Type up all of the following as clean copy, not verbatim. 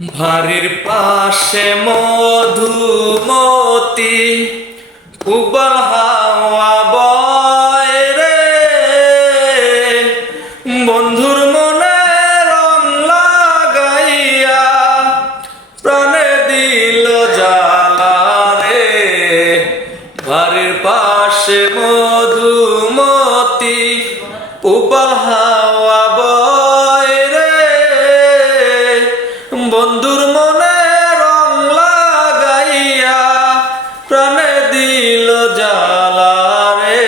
বাড়ির পাশে মধুমতি উবাল হাওয়া বয় রে, বন্ধুর মনে রং লাগাইয়া প্রাণে দিল জ্বালা রে। বাড়ির পাশে মধুমতি উবাল হাওয়া বয় রে, বন্ধুর মনে রং লাগাইয়া প্রাণে দিল জ্বালা রে।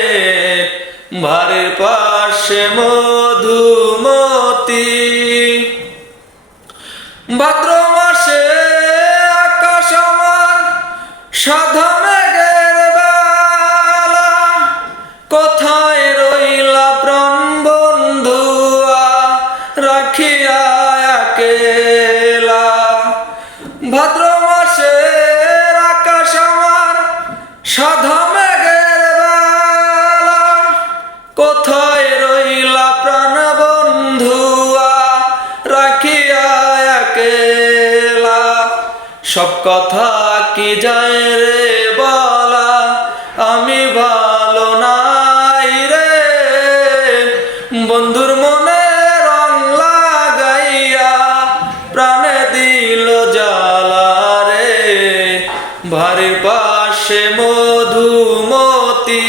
বাড়ির পাশে মধুমতি। ভাদ্র মাসে আকাশ আমার সাদা মেঘের বেলা, কোথায় রইলা প্রাণ বন্ধুয়া রাখিয়া একেলা। ভাদ্র মাসের আকাশ আমার সাদা মেঘের বেলা, কোথায় রইলা প্রাণ বন্ধুয়া রাখিয়া একেলা। সব কথা কি যায় রে বলা, আমি ভালো নাই রে, বন্ধুর মনে রং লাগাইয়া প্রাণে দিল জ্বালা রে। বাড়ির পাশে মধুমতি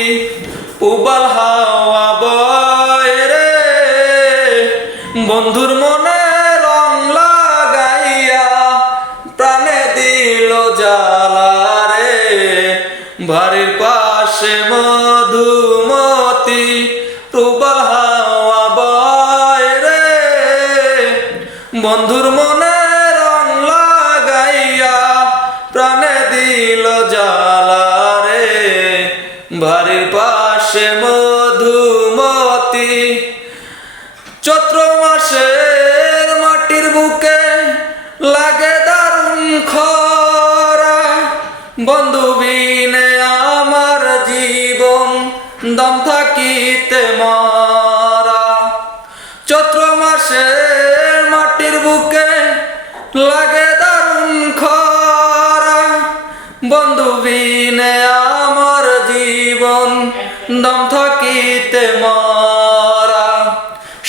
উবাল হাওয়া বয় রে, বন্ধুর মনে রং লাগাইয়া প্রাণে দিল জ্বালা রে। বাড়ির পাশে মধুমতি উবাল হাওয়া বয় রে, বন্ধুর মনে রং লাগাইয়া প্রাণে দিল জ্বালা রে। বাড়ির পাশে মধুমতি। চৈত্র মাসের মাটির বুকে লাগে দারুণ খরা, বন্ধু বিনে আমার জীবন দম থাকিতে মরা। চৈত্র মাসের মাটির বুকে লাগে দারুণ খরা, বন্ধু বিনে আমার জীবন দম থাকিতে মরা।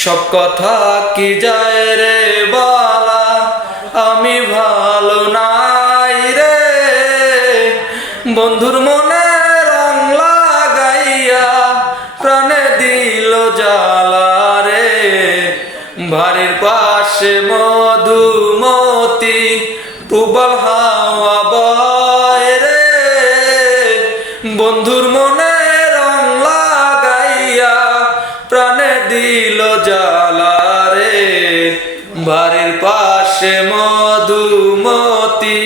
সব কথা কি যায় রে বলা, আমি ভালো নাই রে, বন্ধুর মনে রং লাগাইয়া প্রাণে দিল জ্বালা রে। বাড়ির পাশে মধুমতি উবাল হাওয়া বয় রে, বন্ধুর মনে রং লাগাইয়া প্রাণে দিল জ্বালা রে। বাড়ির পাশে মধুমতি।